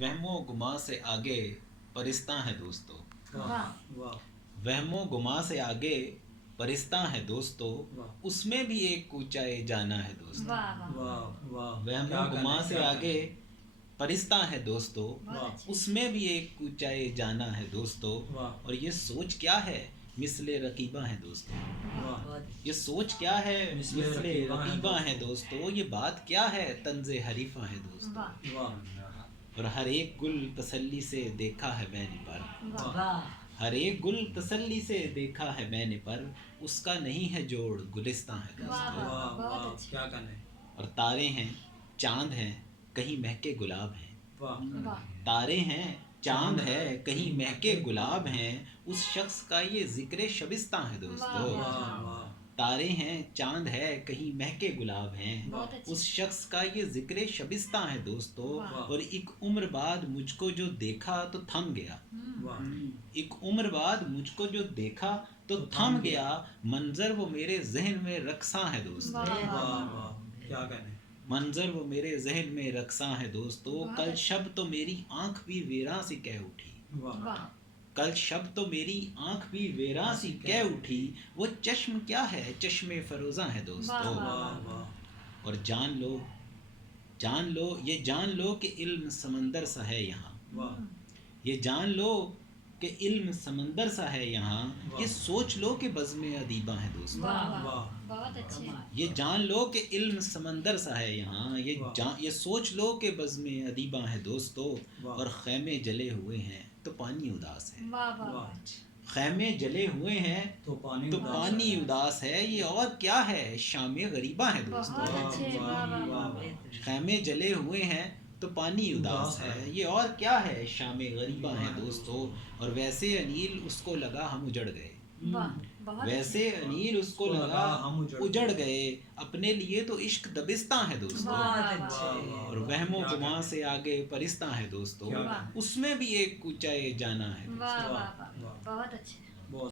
وہم و گما سے آگے پرستاں ہے دوستو، وہم و گما سے آگے پرستاں ہے دوستو، اس میں بھی ایک کوچائے جانا ہے دوستو، وہم و گما سے آگے پرستاں ہے دوستو، اس میں بھی ایک کوچائے جانا ہے دوستو، اور یہ سوچ کیا ہے مثل رقیبہ ہے دوستو، یہ سوچ کیا ہے مثل رقیبہ ہے دوستو، یہ بات کیا ہے طنز حریفہ ہے دوستو، اور ہر ایک گل تسلی سے دیکھا ہے میں نے پر، ہر ایک گل تسلی سے دیکھا ہے میں نے پر، اس کا نہیں ہے جوڑ گلستاں ہے دوستو، کیا کہنے، اور تارے ہیں چاند ہیں کہیں مہکے گلاب ہیں، تارے ہیں چاند ہے کہیں مہکے گلاب ہیں، اس شخص کا یہ ذکر شبستاں ہے دوستو، تارے ہیں چاند ہے کہیں مہکے گلاب ہیں، اس شخص کا یہ ذکر شبستاں ہے دوستو، اور ایک عمر بعد مجھ کو جو دیکھا تو تھم گیا، ایک عمر بعد مجھ کو جو دیکھا تو تھم گیا، منظر وہ میرے ذہن میں رقصاں ہے دوستو، کیا کہنے، منظر وہ میرے ذہن میں رقصاں ہے دوستو، کل شب تو میری آنکھ بھی ویراں سی کہہ اٹھی، کل شب تو میری آنکھ بھی ویراں سی کہہ اٹھی، وہ چشم کیا ہے چشم فروزاں ہے دوستو، اور جان لو یہ جان لو کہ علم سمندر سا ہے یہاں، یہ جان لو کہ علم سمندر سا ہے یہاں، یہ سوچ لو کہ بزم ادیباں ہے دوستو، یہ جان لو کہ علم سمندر سا ہے یہاں، یہ سوچ لو کہ بزم ادیباں ہے دوستو، اور خیمے جلے ہوئے ہیں تو پانی اداس ہے، خیمے جلے ہوئے ہیں تو پانی اداس ہے، یہ اور کیا ہے شام غریباں ہے دوستو، خیمے جلے ہوئے ہیں تو پانی اداس ہے، یہ اور کیا ہے شام غریباں ہے دوستو، اور ویسے انیل اس کو لگا ہم اجڑ گئے، ویسے انیل اس کو لگا ہم اجڑ گئے، اپنے لیے تو عشق دبستاں ہے دوستو، اور وہم و گما سے آگے پرستاں ہے دوستو، اس میں بھی ایک کوچائے جانا ہے دوستو۔ بہت اچھے